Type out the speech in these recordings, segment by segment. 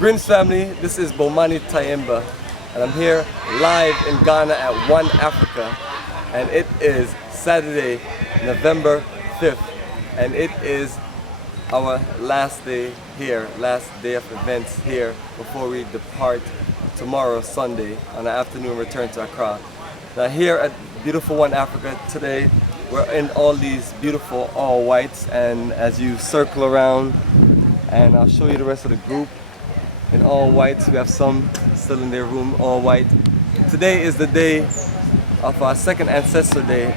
Greetings family, this is Bomani Tayemba and I'm here live in Ghana at One Africa, and it is Saturday, November 5th, and it is our last day here, last day of events here before we depart tomorrow, Sunday, on the afternoon return to Accra. Now here at beautiful One Africa today, we're in all these beautiful all whites, and as you circle around, and I'll show you the rest of the group in all whites. We have some still in their room, all white. Today is the day of our second ancestor day.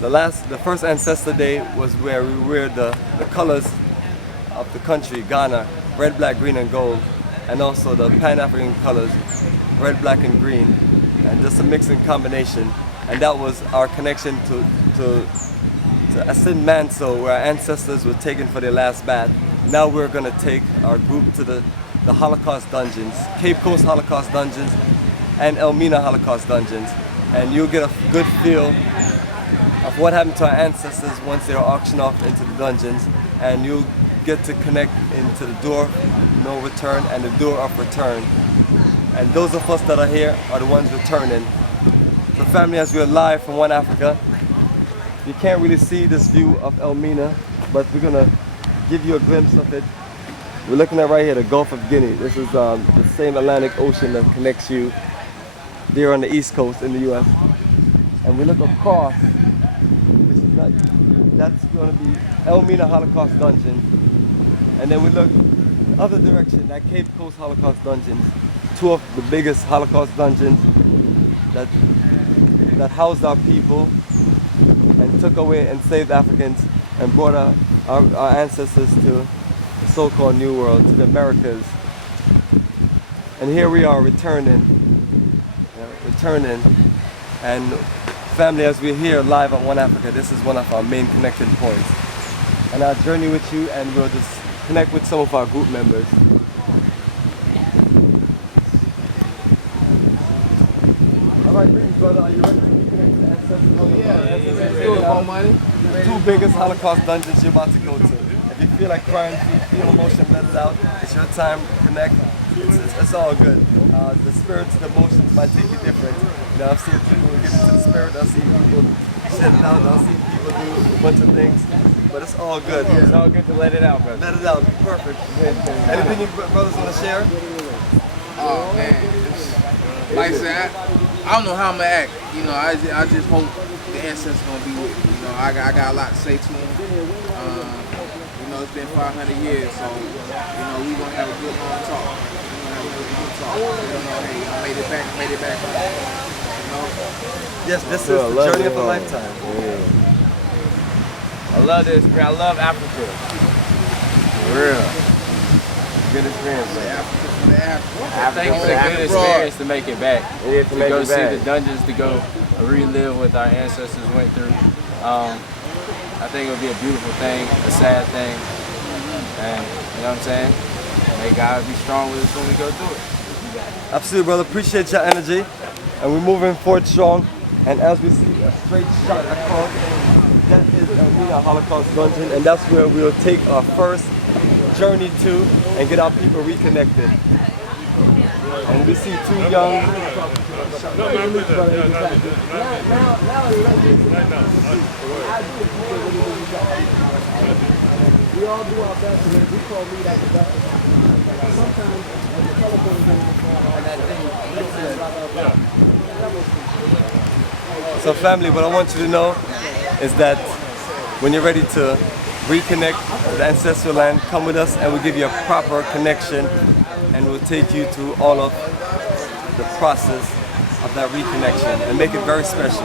The first ancestor day was where we wear the colors of the country, Ghana, red, black, green, and gold, and also the Pan-African colors, red, black, and green, and just a mixing combination. And that was our connection to Asin Manso, where our ancestors were taken for their last bath. Now we're going to take our group to the Holocaust dungeons, Cape Coast Holocaust dungeons and Elmina Holocaust dungeons, and you'll get a good feel of what happened to our ancestors once they were auctioned off into the dungeons, and you'll get to connect into the door of no return and the door of return. And those of us that are here are the ones returning. So family, as we're live from One Africa, you can't really see this view of Elmina, but we're gonna give you a glimpse of it. We're looking at right here the Gulf of Guinea. This is the same Atlantic Ocean that connects you there on the East Coast in the US. And we look across, which is that's going to be Elmina Holocaust Dungeon. And then we look the other direction, that Cape Coast Holocaust Dungeons, two of the biggest Holocaust dungeons that housed our people and took away and saved Africans and brought our ancestors to the so-called New World, to the Americas. And here we are returning. And family, as we're here live at One Africa, this is one of our main connecting points. And I'll journey with you, and we'll just connect with some of our group members. Alright, greetings brother, are you ready to reconnect to the ancestors? Yeah. Two biggest Holocaust dungeons you're about to go to. If you feel like crying, feel emotion, let it out. It's your time, connect. It's all good. The spirits, the emotions might take you different. You know, I've seen people get into the spirit, I've seen people shut it out, I've seen people do a bunch of things, but it's all good. It's all good to let it out, brother. Let it out, perfect. Anything you brothers want to share? Oh man, like I said, I don't know how I'm gonna act. You know, I just hope the ancestors gonna be with me. You know, I got a lot to say to them. You know, it's been 500 years, so you know we gonna have a good long talk. You know, hey, I made it back. You know. Yes, this is the journey of a lifetime. Yeah. I love this, man. I love Africa. For real. Good experience, man. Africa. I think it's a good experience to make it back. Yeah, to go see the dungeons, to go relive what our ancestors went through. I think it would be a beautiful thing, a sad thing, and you know what I'm saying? May God be strong with us when we go through it. Absolutely, brother. Appreciate your energy, and we're moving forward strong. And as we see a straight shot across, that is Elmina Holocaust Dungeon, and that's where we'll take our first journey to and get our people reconnected. And we see two young. We all do our best, and we call me that the best. Sometimes the telephone goes. So family, what I want you to know is that when you're ready to reconnect with the ancestral land, come with us and we'll give you a proper connection, and we'll take you through all of the process of that reconnection and make it very special.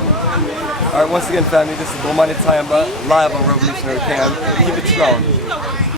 Alright, once again family, this is Bomani Tayemba, live on Revolutionary Cam. Keep it strong.